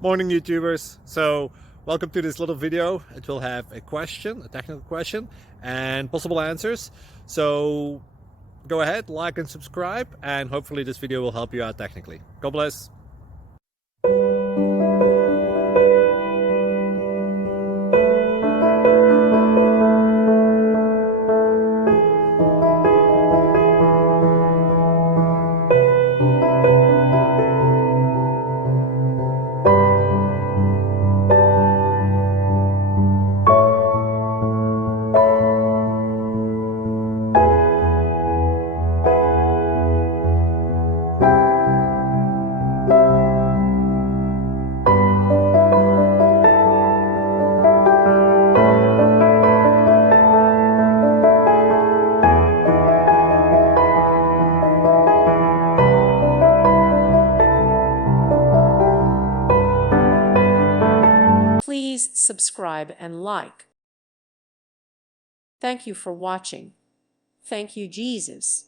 Morning YouTubers. So welcome to this little video. It will have a question, a technical question, and possible answers. So go ahead, like and subscribe, and hopefully this video will help you out technically. God bless. Please subscribe and like. Thank you for watching. Thank you, Jesus.